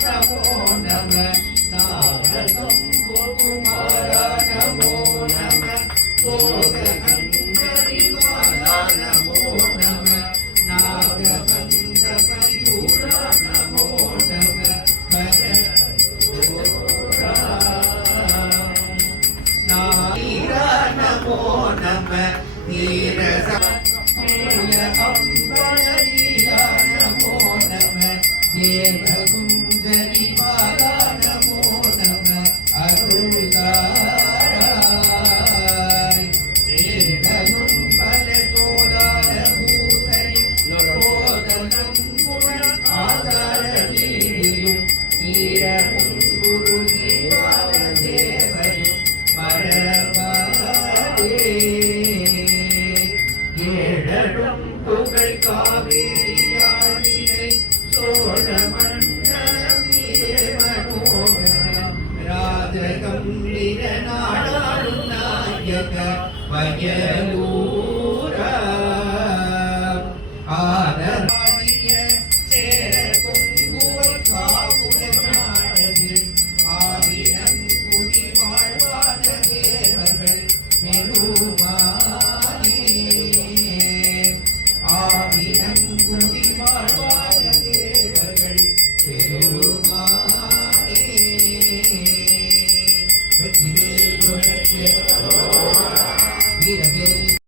நமோ நம நாரசம்புகுமார நமோ நம போகந்தரிவாலா நமோ நம நாகபந்தமயூர நமோ நம பரதோரா நாயிர நமோ நம நீரச அம்பரீலா நமோ நம தேவகுந்தரி பாலா நமோ நம அருள்தாராய் தேவனும் பல கோலால பூசையும் போதனம் குணம் ஆதாரதீயும் ஈரமும் குரு தீபால சேவையும் மரபாரே ஏழடும் புகழ் காவேரியாழினை சோழ மண்டலமே மனோகர ராஜகம்பீர நாடாளும் நாயக வயலூர